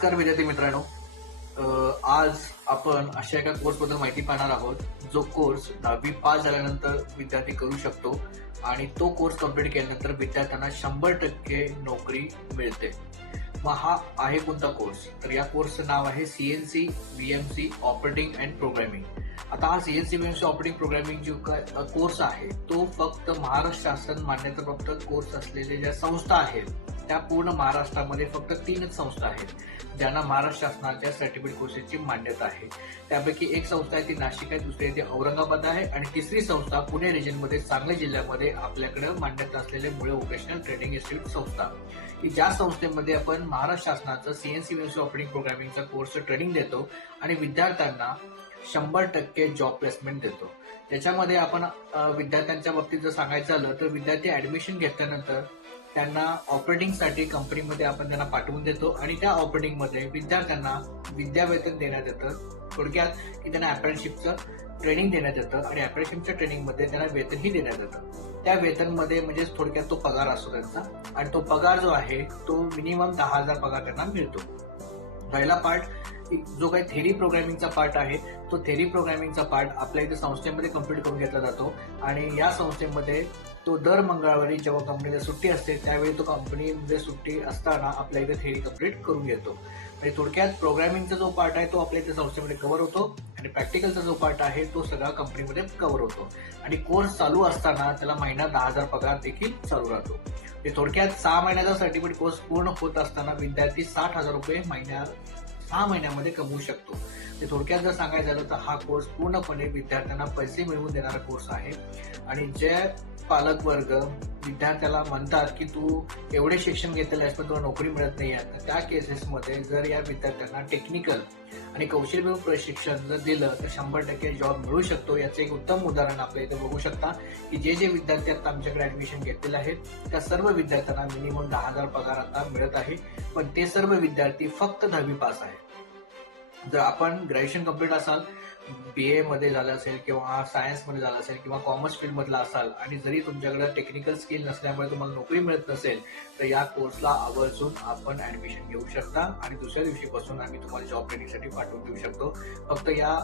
नमस्कार विद्यार्थी मित्रांनो. आज आपण अशा एका कोर्सबद्दल माहिती पाहणार आहोत जो कोर्स 10वी पास झाल्यानंतर विद्यार्थी करू शकतो आणि तो कोर्स कंप्लीट केल्यानंतर विद्यार्थ्यांना 100% नोकरी मिळते. मग हा आहे कोणता कोर्स? तर या कोर्सचं नाव आहे CNC VMC operating and programming. आता हा CNC VMC ऑपरेटिंग प्रोग्रामिंग जो कोर्स आहे तो फक्त महाराष्ट्र शासन मान्यताप्राप्त कोर्स असलेल्या ज्या संस्था आहेत त्या पूर्ण महाराष्ट्रामध्ये फक्त 3च संस्था आहेत ज्यांना महाराष्ट्र शासनाच्या सर्टिफिकेट कोर्सेसची मान्यता आहे. त्यापैकी एक संस्था आहे ती नाशिक आहे, दुसरी आहे ती औरंगाबाद आहे आणि तिसरी संस्था पुणे रिजनमध्ये सांगली जिल्ह्यामध्ये आपल्याकडे मान्यता असलेले मुळे व्होकेशनल ट्रेनिंग इन्स्टिट्यूट संस्था, की ज्या संस्थेमध्ये आपण महाराष्ट्र शासनाचं CNC VMC ऑपरेटिंग प्रोग्रामिंगचा कोर्स ट्रेनिंग देतो आणि विद्यार्थ्यांना 100% जॉब प्लेसमेंट देतो. त्याच्यामध्ये आपण विद्यार्थ्यांच्या बाबतीत जर सांगायचं झालं तर विद्यार्थी ऍडमिशन घेतल्यानंतर त्यांना ऑपरेटिंगसाठी कंपनीमध्ये आपण त्यांना पाठवून देतो आणि त्या ऑपरेटिंगमध्ये विद्यार्थ्यांना विद्यावेतन देण्यात येतं. थोडक्यात की त्यांना अप्रेंटिसशिपचं ट्रेनिंग देण्यात येतं आणि अप्रेंटिसशिपच्या ट्रेनिंगमध्ये त्यांना वेतनही देण्यात येतं. त्या वेतनमध्ये म्हणजे थोडक्यात तो पगार असतो त्यांचा आणि तो पगार जो आहे तो मिनिमम 10,000 पगार त्यांना मिळतो. पहिला पार्ट जो काही थेरी प्रोग्रामिंगचा पार्ट आहे तो थेरी प्रोग्रामिंगचा पार्ट आपल्या इथे संस्थेमध्ये कम्प्लीट करून घेतला जातो आणि या संस्थेमध्ये तो दर मंगळवारी जेव्हा कंपनीला सुट्टी असते त्यावेळी तो कंपनीमध्ये सुट्टी असताना आपल्या इथे थेरी कम्प्लीट करून घेतो. म्हणजे थोडक्यात प्रोग्रामिंगचा जो पार्ट आहे तो आपल्या इथे संस्थेमध्ये कव्हर होतो आणि प्रॅक्टिकलचा जो पार्ट आहे तो सगळा कंपनीमध्ये कव्हर होतो आणि कोर्स चालू असताना त्याला महिना 10,000 पगार देखील चालू राहतो. थोडक्यात 6 महिन्याचा सर्टिफिकेट कोर्स पूर्ण होत असताना विद्यार्थी 60,000 रुपये 6 महिन्यामध्ये कमवू शकतो. थोडक्यात जर सांगायचं झालं तर हा कोर्स पूर्णपणे विद्यार्थ्यांना पैसे मिळवून देणारा कोर्स आहे आणि जे पालक वर्ग विद्यार्थ्याला म्हणतात की तू एवढे शिक्षण घेतलेले आहेस पण तुला नोकरी मिळत नाही आहे, तर त्या केसेसमध्ये जर या विद्यार्थ्यांना टेक्निकल आणि कौशल्य प्रशिक्षण जर दिलं तर 100% जॉब मिळू शकतो. याचं एक उत्तम उदाहरण आपल्या इथे बघू शकता की जे विद्यार्थी आता आमच्याकडे ऍडमिशन घेतलेले आहेत त्या सर्व विद्यार्थ्यांना मिनिमम 10,000 पगार आता मिळत आहे, पण ते सर्व विद्यार्थी फक्त 10वी पास आहे. जर आपण ग्रॅज्युएशन कम्प्लीट असाल, BA मध्ये झालं असेल किंवा सायन्स मध्ये झालं असेल किंवा कॉमर्स फील्ड मधला असाल आणि जरी तुमच्याकडे टेक्निकल स्किल नसल्यामुळे तुम्हाला नोकरी मिळत नसेल तर या कोर्सला आवर्जून आपण ऍडमिशन घेऊ शकता आणि दुसऱ्या दिवशीपासून आम्ही तुम्हाला जॉब ट्रेनिंगसाठी पाठवून देऊ शकतो. फक्त या